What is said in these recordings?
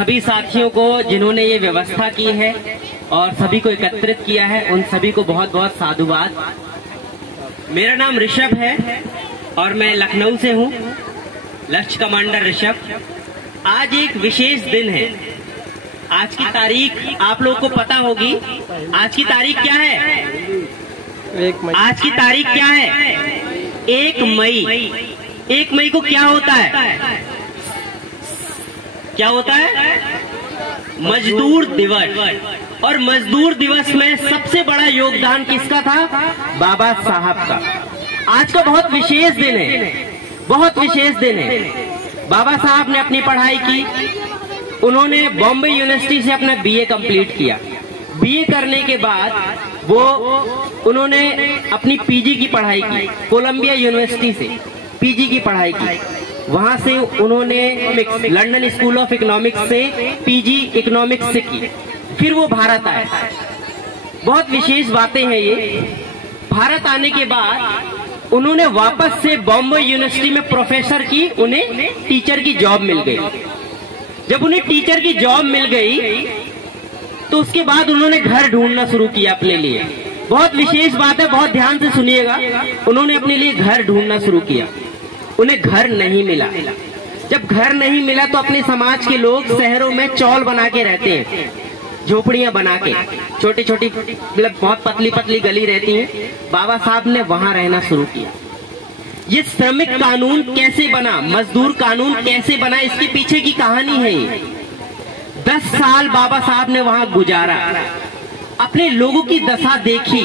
सभी साथियों को जिन्होंने ये व्यवस्था की है और सभी को एकत्रित किया है, उन सभी को बहुत बहुत साधुवाद। मेरा नाम ऋषभ है और मैं लखनऊ से हूँ, लश्कर कमांडर ऋषभ। आज एक विशेष दिन है। आज की तारीख आप लोगों को पता होगी। आज की तारीख क्या है? आज की तारीख क्या है? 1 मई। 1 मई को क्या होता है? क्या होता है? मजदूर दिवस। और मजदूर दिवस में सबसे बड़ा योगदान किसका था? बाबा साहब का। आज का बहुत विशेष दिन है, बहुत विशेष दिन है। बाबा साहब ने अपनी पढ़ाई की। उन्होंने बॉम्बे यूनिवर्सिटी से अपना बीए कंप्लीट किया। बीए करने के बाद उन्होंने अपनी पीजी की पढ़ाई की, कोलंबिया यूनिवर्सिटी से पीजी की पढ़ाई की। वहां से उन्होंने लंदन स्कूल ऑफ इकोनॉमिक्स से पीजी इकोनॉमिक्स से की। फिर वो भारत आए। बहुत विशेष बातें हैं ये। भारत आने के बाद उन्होंने वापस से बॉम्बे यूनिवर्सिटी में प्रोफेसर की, उन्हें टीचर की जॉब मिल गई। जब उन्हें टीचर की जॉब मिल गई तो उसके बाद उन्होंने घर ढूंढना शुरू किया अपने लिए। बहुत विशेष बात है, बहुत ध्यान से सुनिएगा। उन्होंने अपने लिए घर ढूंढना शुरू किया। उन्हें घर नहीं मिला। जब घर नहीं मिला तो अपने समाज के लोग शहरों में चौल बना के रहते हैं, झोपड़ियां बना के, छोटी छोटी, मतलब बहुत पतली पतली गली रहती है। बाबा साहब ने वहां रहना शुरू किया। ये श्रमिक कानून कैसे बना, मजदूर कानून कैसे बना, इसके पीछे की कहानी है ये। 10 साल बाबा साहब ने वहां गुजारा, अपने लोगों की दशा देखी,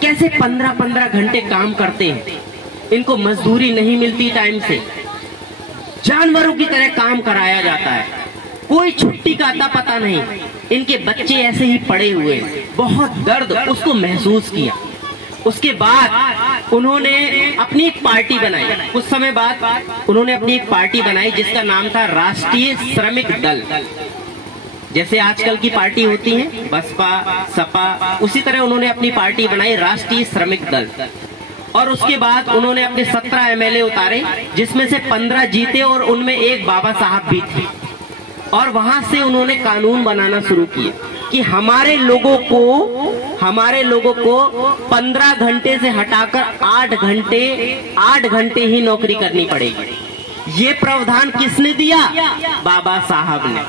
कैसे 15-15 घंटे काम करते हैं, इनको मजदूरी नहीं मिलती टाइम से, जानवरों की तरह काम कराया जाता है, कोई छुट्टी का अता पता नहीं, इनके बच्चे ऐसे ही पड़े हुए। बहुत दर्द उसको महसूस किया। उसके बाद उन्होंने अपनी एक पार्टी बनाई। कुछ समय बाद उन्होंने अपनी एक पार्टी बनाई जिसका नाम था राष्ट्रीय श्रमिक दल। जैसे आजकल की पार्टी होती है बसपा, सपा, उसी तरह उन्होंने अपनी पार्टी बनाई, राष्ट्रीय श्रमिक दल। और उसके बाद उन्होंने अपने 17 एमएलए उतारे, जिसमें से 15 जीते और उनमें एक बाबा साहब भी थे। और वहां से उन्होंने कानून बनाना शुरू किए कि हमारे लोगों को 15 घंटे से हटाकर 8 घंटे ही नौकरी करनी पड़ेगी। ये प्रावधान किसने दिया? बाबा साहब ने।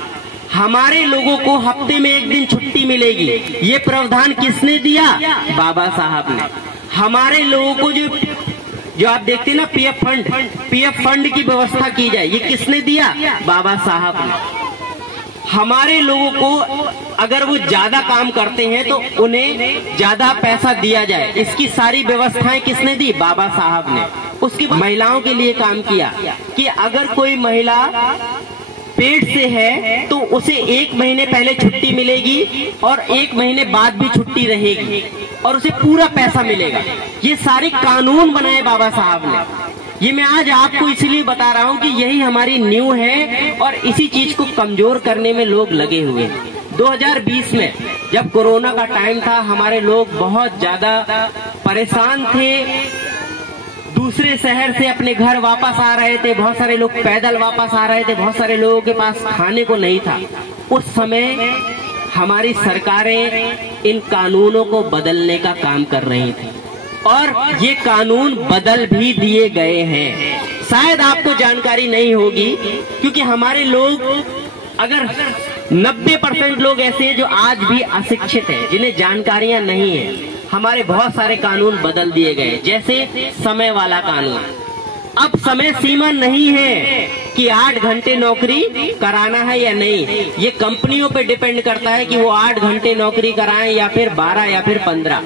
हमारे लोगों को हफ्ते में 1 दिन छुट्टी मिलेगी, ये प्रावधान किसने दिया? बाबा साहब ने। हमारे लोगों को जो आप देखते हैं ना पीएफ फंड की व्यवस्था की जाए, ये किसने दिया? बाबा साहब ने। हमारे लोगों को अगर वो ज्यादा काम करते हैं तो उन्हें ज्यादा पैसा दिया जाए, इसकी सारी व्यवस्थाएं किसने दी? बाबा साहब ने। उसके बाद महिलाओं के लिए काम किया कि अगर कोई महिला पेट से है तो उसे 1 महीने पहले छुट्टी मिलेगी और 1 महीने बाद भी छुट्टी रहेगी और उसे पूरा पैसा मिलेगा। ये सारे कानून बनाए बाबा साहब ने। ये मैं आज आपको इसलिए बता रहा हूँ कि यही हमारी न्यू है और इसी चीज को कमजोर करने में लोग लगे हुए हैं। 2020 में जब कोरोना का टाइम था, हमारे लोग बहुत ज्यादा परेशान थे। दूसरे शहर से अपने घर वापस आ रहे थे, बहुत सारे लोग पैदल वापस आ रहे थे, बहुत सारे लोगों के पास खाने को नहीं था। उस समय हमारी सरकारें इन कानूनों को बदलने का काम कर रही थी और ये कानून बदल भी दिए गए हैं। शायद आपको जानकारी नहीं होगी क्योंकि हमारे लोग, अगर 90% लोग ऐसे हैं जो आज भी अशिक्षित हैं, जिन्हें जानकारियां नहीं है। हमारे बहुत सारे कानून बदल दिए गए, जैसे समय वाला कानून। अब समय सीमा नहीं है कि 8 घंटे नौकरी कराना है या नहीं। ये कंपनियों पे डिपेंड करता है कि वो 8 घंटे नौकरी कराएं या फिर 12 या फिर 15।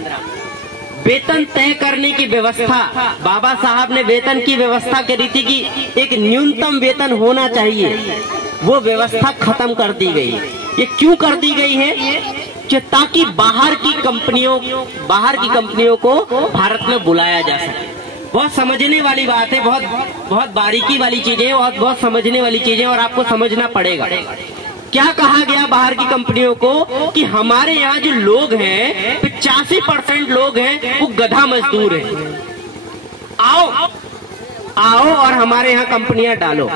वेतन तय करने की व्यवस्था, बाबा साहब ने वेतन की व्यवस्था करी थी कि एक न्यूनतम वेतन होना चाहिए, वो व्यवस्था खत्म कर दी गई। ये क्यों कर दी गई है? ताकि बाहर की कंपनियों को भारत में बुलाया जा सके। बहुत समझने वाली बात है, बहुत बारीकी वाली चीजें और बहुत समझने वाली चीजें, और आपको समझना पड़ेगा। क्या कहा गया बाहर की कंपनियों को कि हमारे यहाँ जो लोग हैं 85% लोग हैं वो गधा मजदूर हैं, आओ और हमारे यहाँ कंपनियां डालो।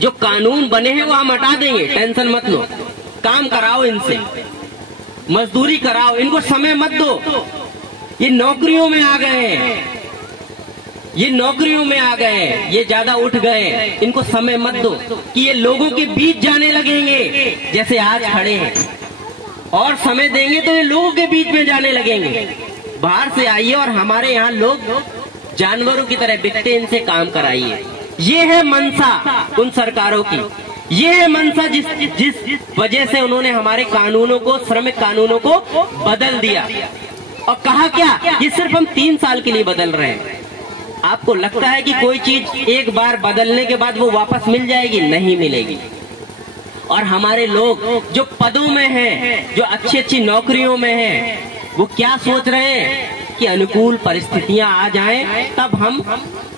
जो कानून बने हैं वो हम हटा देंगे, टेंशन मत लो। काम कराओ इनसे, मजदूरी कराओ, इनको समय मत दो। ये नौकरियों में आ गए हैं, ये नौकरियों में आ गए, ये ज्यादा उठ गए, इनको समय मत दो कि ये लोगों के बीच जाने लगेंगे जैसे आज खड़े हैं। और समय देंगे तो ये लोगों के बीच में जाने लगेंगे। बाहर से आइए और हमारे यहाँ लोग जानवरों की तरह बिकते, इनसे काम कराइए। ये है मंशा उन सरकारों की, ये है मंशा जिस वजह से उन्होंने हमारे कानूनों को, श्रमिक कानूनों को बदल दिया। और कहा क्या, ये सिर्फ हम 3 साल के लिए बदल रहे हैं। आपको लगता है कि कोई चीज एक बार बदलने के बाद वो वापस मिल जाएगी? नहीं मिलेगी। और हमारे लोग जो पदों में हैं, जो अच्छी अच्छी नौकरियों में हैं, वो क्या सोच रहे हैं कि अनुकूल परिस्थितियां आ जाएं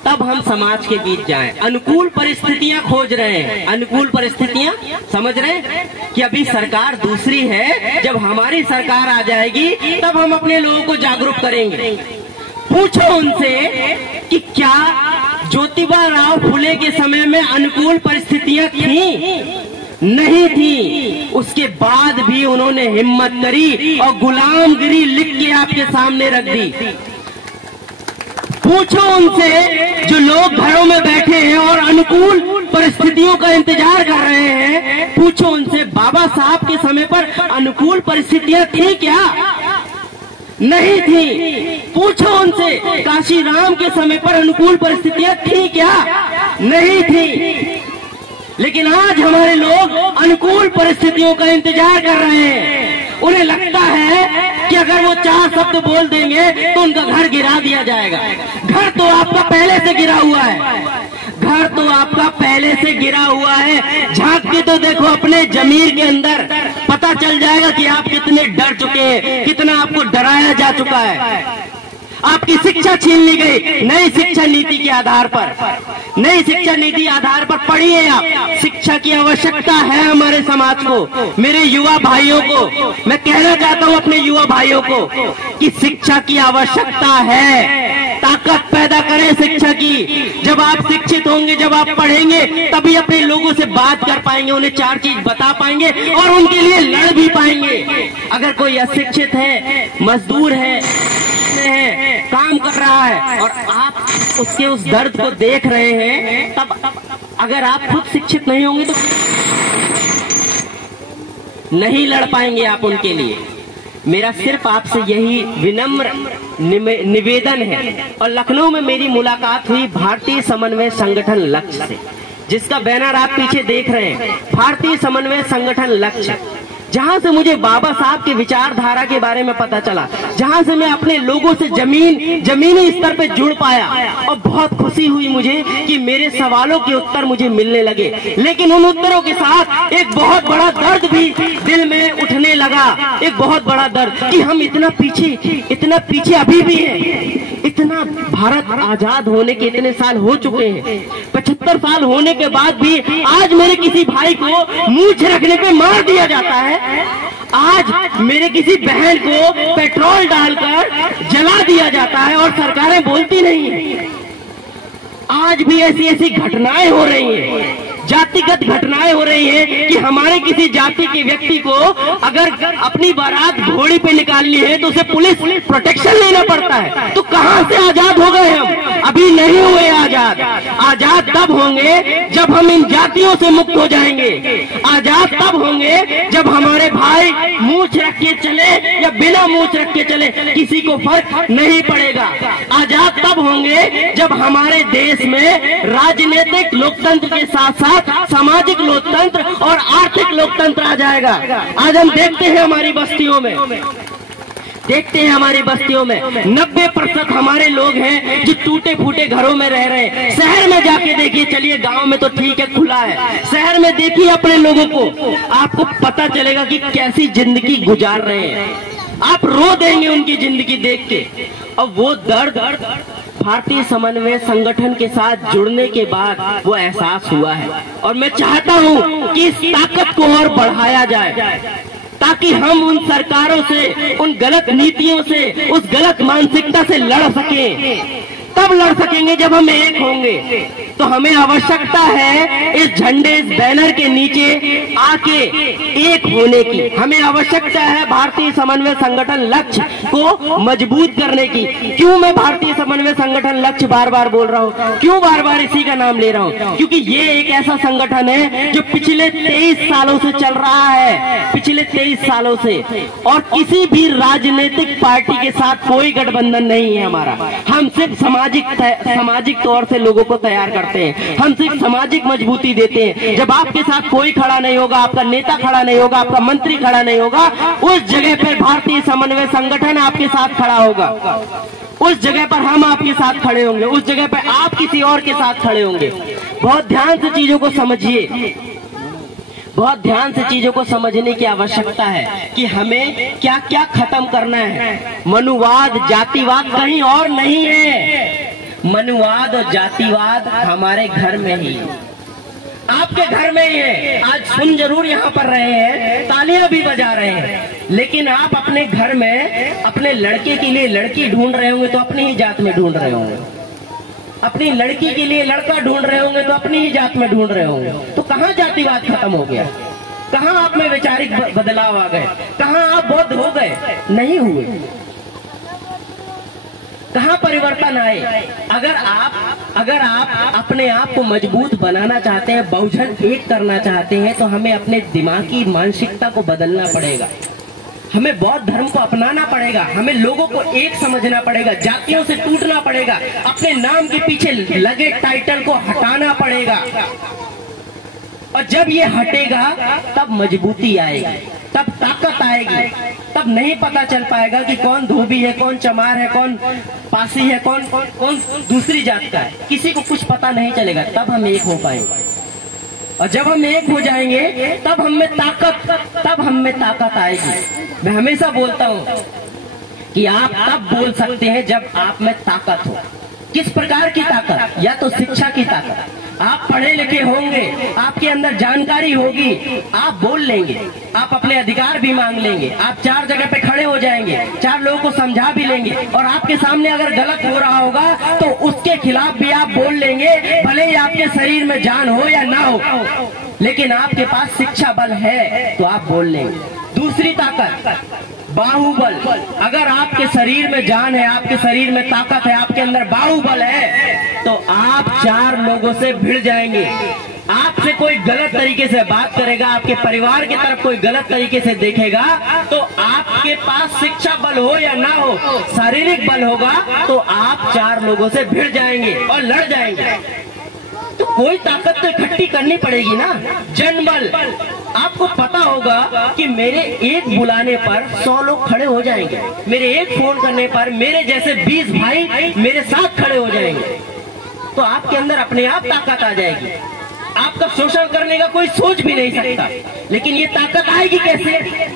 तब हम समाज के बीच जाएं। अनुकूल परिस्थितियां खोज रहे हैं। अनुकूल परिस्थितियां समझ रहे हैं कि अभी सरकार दूसरी है, जब हमारी सरकार आ जाएगी तब हम अपने लोगों को जागरूक करेंगे। पूछो उनसे कि क्या ज्योतिबा राव फुले के समय में अनुकूल परिस्थितियां थी? नहीं थी। उसके बाद भी उन्होंने हिम्मत करी और गुलामगिरी लिख के आपके सामने रख दी। पूछो उनसे जो लोग घरों में बैठे हैं और अनुकूल परिस्थितियों का इंतजार कर रहे हैं, पूछो उनसे बाबा साहब के समय पर अनुकूल परिस्थितियां थी क्या? नहीं थी। पूछो उनसे काशीराम के समय पर अनुकूल परिस्थितियां थी क्या? नहीं थी। लेकिन आज हमारे लोग अनुकूल परिस्थितियों का इंतजार कर रहे हैं। उन्हें लगता है कि अगर वो 4 शब्द बोल देंगे तो उनका घर गिरा दिया जाएगा। घर तो आपका पहले से गिरा हुआ है, घर तो आपका पहले से गिरा हुआ है। झांक के तो देखो अपने जमीर के अंदर, पता चल जाएगा कि आप कितने डर चुके हैं, कितना आपको डराया जा चुका है। आपकी शिक्षा छीन ली गई नई शिक्षा नीति के आधार पर। नई शिक्षा नीति आधार पर पढ़िए आप। शिक्षा की आवश्यकता है हमारे समाज को। मेरे युवा भाइयों को मैं कहना चाहता हूँ, अपने युवा भाइयों को, कि शिक्षा की आवश्यकता है। ताकत पैदा करें शिक्षा की। जब आप शिक्षित होंगे, जब आप पढ़ेंगे, तभी अपने लोगों से बात कर पाएंगे, उन्हें 4 चीज बता पाएंगे और उनके लिए लड़ भी पाएंगे। अगर कोई अशिक्षित है, मजदूर है, काम कर रहा है और आप उसके उस दर्द को देख रहे हैं, तब अगर आप खुद शिक्षित नहीं होंगे तो नहीं लड़ पाएंगे आप उनके लिए। मेरा सिर्फ आपसे यही विनम्र निवेदन है। और लखनऊ में मेरी मुलाकात हुई भारतीय समन्वय संगठन लक्ष्य से, जिसका बैनर आप पीछे देख रहे हैं, भारतीय समन्वय संगठन लक्ष्य। जहां से मुझे बाबा साहब की विचारधारा के बारे में पता चला, जहां से मैं अपने लोगों से जमीनी स्तर पे जुड़ पाया और बहुत खुशी हुई मुझे कि मेरे सवालों के उत्तर मुझे मिलने लगे। लेकिन उन उत्तरों के साथ एक बहुत बड़ा दर्द भी दिल में उठने लगा, एक बहुत बड़ा दर्द कि हम इतना पीछे अभी भी हैं। इतना भारत आजाद होने के इतने साल हो चुके हैं, 75 साल होने के बाद भी आज मेरे किसी भाई को मूंछ रखने पे मार दिया जाता है। आज मेरे किसी बहन को पेट्रोल डालकर जला दिया जाता है और सरकारें बोलती नहीं है। आज भी ऐसी घटनाएं हो रही हैं, जातिगत घटनाएं हो रही हैं कि हमारे किसी जाति के व्यक्ति को अगर अपनी बारात घोड़ी पे निकालनी है तो उसे पुलिस प्रोटेक्शन लेना पड़ता है। तो कहां से आजाद हो गए हम? अभी नहीं हुए आजाद। आजाद तब होंगे जब हम इन जातियों से मुक्त हो जाएंगे। आजाद तब होंगे जब हमारे भाई मूंछ रख के चले या बिना मूंछ रख के चले, किसी को फर्क नहीं पड़ेगा। आजाद तब होंगे जब हमारे देश में राजनीतिक लोकतंत्र के साथ साथ सामाजिक लोकतंत्र और आर्थिक लोकतंत्र आ जाएगा। आज हम देखते हैं हमारी बस्तियों में, 90% हमारे लोग हैं जो टूटे फूटे घरों में रह रहे हैं। शहर में जाके देखिए, चलिए गांव में तो ठीक है, खुला है, शहर में देखिए अपने लोगों को, आपको पता चलेगा कि कैसी जिंदगी गुजार रहे हैं। आप रो देंगे उनकी जिंदगी देख के। और वो दर्द भारतीय समन्वय संगठन के साथ जुड़ने के बाद वो एहसास हुआ है। और मैं चाहता हूं कि इस ताकत को और बढ़ाया जाए, ताकि हम उन सरकारों से, उन गलत नीतियों से, उस गलत मानसिकता से लड़ सकें। तब लड़ सकेंगे जब हम एक होंगे। तो तो हमें आवश्यकता है इस झंडे, इस बैनर के नीचे आके एक होने की। हमें आवश्यकता है भारतीय समन्वय संगठन लक्ष्य को मजबूत करने की। क्यों मैं भारतीय समन्वय संगठन लक्ष्य बार बार बोल रहा हूँ, क्यों बार बार इसी का नाम ले रहा हूँ? क्योंकि ये एक ऐसा संगठन है जो पिछले 23 सालों से चल रहा है, पिछले 23 सालों से, और किसी भी राजनीतिक पार्टी के साथ कोई गठबंधन नहीं है हमारा। हम सिर्फ सामाजिक तौर से लोगों को तैयार करते हैं, हम सिर्फ सामाजिक मजबूती देते हैं। जब आपके साथ कोई खड़ा नहीं होगा, आपका नेता खड़ा नहीं होगा, आपका मंत्री खड़ा नहीं होगा, उस जगह पर भारतीय समन्वय संगठन आपके साथ खड़ा होगा। उस जगह पर हम आपके साथ खड़े होंगे, उस जगह पर आप किसी और के साथ खड़े होंगे। बहुत ध्यान से चीजों को समझिए, बहुत ध्यान से चीजों को समझने की आवश्यकता है कि हमें क्या क्या खत्म करना है। मनुवाद, जातिवाद कहीं और नहीं है। मनुवाद और जातिवाद हमारे घर में ही, आपके घर में ही है। आज सुन जरूर यहाँ पर रहे हैं, तालियां भी बजा रहे हैं, लेकिन आप अपने घर में अपने लड़के के लिए लड़की ढूंढ रहे होंगे तो अपनी ही जात में ढूंढ रहे होंगे, अपनी लड़की के लिए लड़का ढूंढ रहे होंगे तो अपनी ही जात में ढूंढ रहे होंगे। तो कहाँ जातिवाद खत्म हो गया? कहाँ आप में वैचारिक बदलाव आ गए? कहाँ आप बौद्ध हो गए? नहीं हुए। कहाँ परिवर्तन आए? अगर आप अपने आप को मजबूत बनाना चाहते हैं, बहुजन एक करना चाहते हैं, तो हमें अपने दिमागी मानसिकता को बदलना पड़ेगा। हमें बौद्ध धर्म को अपनाना पड़ेगा, हमें लोगों को एक समझना पड़ेगा, जातियों से टूटना पड़ेगा, अपने नाम के पीछे लगे टाइटल को हटाना पड़ेगा। और जब ये हटेगा तब मजबूती आएगी, तब ताकत आएगी, तब नहीं पता चल पाएगा कि कौन धोबी है, कौन चमार है, कौन पासी है, कौन दूसरी जात का है। किसी को कुछ पता नहीं चलेगा। तब हम एक हो पाएंगे, और जब हम एक हो जाएंगे तब हम में ताकत आएगी। मैं हमेशा बोलता हूँ कि आप तब बोल सकते हैं जब आप में ताकत हो। किस प्रकार की ताकत? या तो शिक्षा की ताकत, आप पढ़े लिखे होंगे, आपके अंदर जानकारी होगी, आप बोल लेंगे, आप अपने अधिकार भी मांग लेंगे, आप 4 जगह पे खड़े हो जाएंगे, 4 लोगों को समझा भी लेंगे, और आपके सामने अगर गलत हो रहा होगा तो उसके खिलाफ भी आप बोल लेंगे, भले ही आपके शरीर में जान हो या ना हो, लेकिन आपके पास शिक्षा बल है तो आप बोल लेंगे। दूसरी ताकत, बाहुबल। अगर आपके शरीर में जान है, आपके शरीर में ताकत है, आपके अंदर बाहुबल है, तो आप 4 लोगों से भिड़ जाएंगे। आपसे कोई गलत तरीके से बात करेगा, आपके परिवार की तरफ कोई गलत तरीके से देखेगा, तो आपके पास शिक्षा बल हो या ना हो, शारीरिक बल होगा, तो आप 4 लोगों से भिड़ जाएंगे और लड़ जाएंगे। तो कोई ताकत तो इकट्ठी करनी पड़ेगी ना। जनबल, आपको पता होगा कि मेरे एक बुलाने पर 100 लोग खड़े हो जाएंगे, मेरे एक फोन करने पर मेरे जैसे 20 भाई मेरे साथ खड़े हो जाएंगे। तो आपके अंदर अपने आप ताकत आ जाएगी। आपका शोषण करने का कोई सोच भी नहीं सकता। लेकिन ये ताकत आएगी कैसे?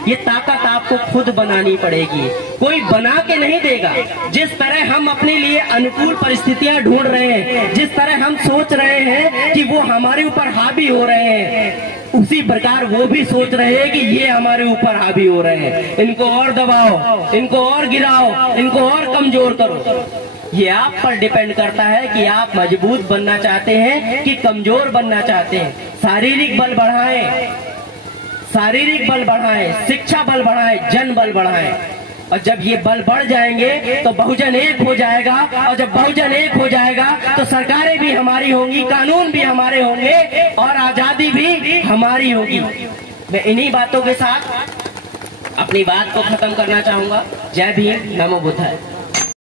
ये ताकत आपको खुद बनानी पड़ेगी, कोई बना के नहीं देगा। जिस तरह हम अपने लिए अनुकूल परिस्थितियां ढूंढ रहे हैं, जिस तरह हम सोच रहे हैं कि वो हमारे ऊपर हावी हो रहे हैं, उसी प्रकार वो भी सोच रहे हैं कि ये हमारे ऊपर हावी हो रहे हैं, इनको और दबाओ, इनको और गिराओ, इनको और कमजोर करो। ये आप पर डिपेंड करता है कि आप मजबूत बनना चाहते हैं कि कमजोर बनना चाहते हैं। शारीरिक बल बढ़ाएं, शारीरिक बल बढ़ाएं, शिक्षा बल बढ़ाएं, जन बल बढ़ाएं। और जब ये बल बढ़ जाएंगे तो बहुजन एक हो जाएगा, और जब बहुजन एक हो जाएगा तो सरकारें भी हमारी होंगी, कानून भी हमारे होंगे, और आजादी भी हमारी होगी। मैं इन्हीं बातों के साथ अपनी बात को खत्म करना चाहूंगा। जय भीम, नमो बुद्धाय।